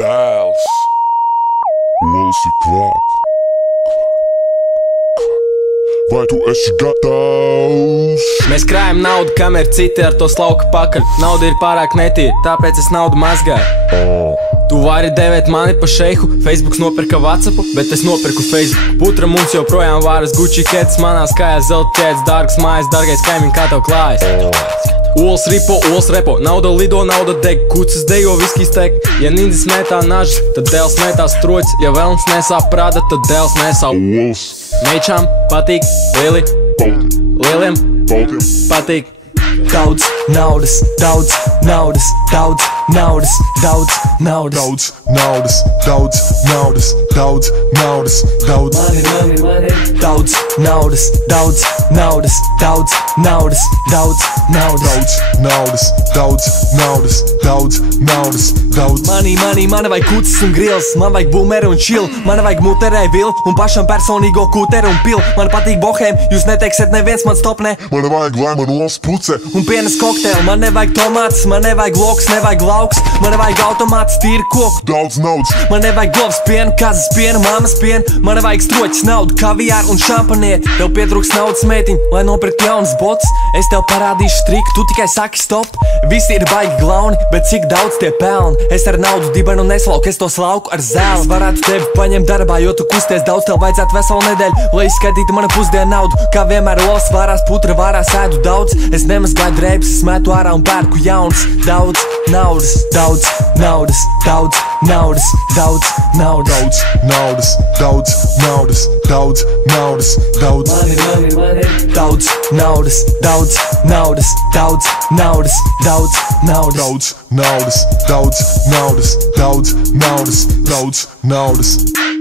dēls. Olas ir klāt. Vai tu esi gatavs? Mēs krājam naudu, kamēr citi ar to slauka pakaļ. Nauda ir pārāk netīra, tāpēc es naudu mazgāju. Tu vari devēt mani pa šeihu, Facebooks nopirka WhatsAppu, bet es nopirku Facebook. Putra mums joprojām vāras Gucci ketas, manās kājās zelta ķēdes, dārgas mājas, dārgais kaimiņ, kā tev klājas? Olas ripo, olas repo, nauda lido, nauda deg, kucas dejo, viskijas tek. Ja nindzis metā nažas, tad dēls metā stroķis, ja velns nesā prada, tad dēls nesā olas. Meičām patīk lieli, lieliem patīk daudz naudas, daudz naudas, daudz naudas, daudz naudas, Daudz naudas, daudz naudas, daudz naudas, daudz daudz naudas, daudz naudas, daudz naudas, daudz naudas, daudz naudas, daudz Man vajag kucis un grils, man vajag boomeru un chill, man vajag muterē vil un pašam personīgo kūteru un pil. Man patīk bohēm, jūs neteiksiet neviens man stop ne. Man vajag, lai man olas puce Un pienas kokteili, man nevajag tomāts, man nevajag loks, nevajag lauks, man nevajag automāts, tīri koku. Daudz naudas, Man nevajag govs pienu, kazas pienu, mammas pienu, man nevajag stroķis naudu, kaviāru un šampanieri. Tev pietrūks naudas meitiņ, lai nopirkt jaunas botas. Es tev parādīšu triku, tu tikai saki stop. Visi ir baigi glauni, bet cik daudz tie pelni. Es ar naudu dibenu neslauku, es to slauku ar zēlu. Varētu tevi paņemt darbā, jo tu kusties daudz, tev vajadzētu veselu nedēļu, lai izskaitītu mana pusdienu naudu. Kā vienmēr olas vārās, putra vārās ēdu daudz. Es nemazgāju drēbes, smetu ārā un pērku jaunas. Daudz naudas, daudz naudas, daudz naudas, daudz naudas, daudz naudas, daudz naudas, daudz naudas, daudz naudas, daudz naudas, daudz naudas, daudz naudas, daudz naudas, daudz naudas, daudz naudas, daudz naudas.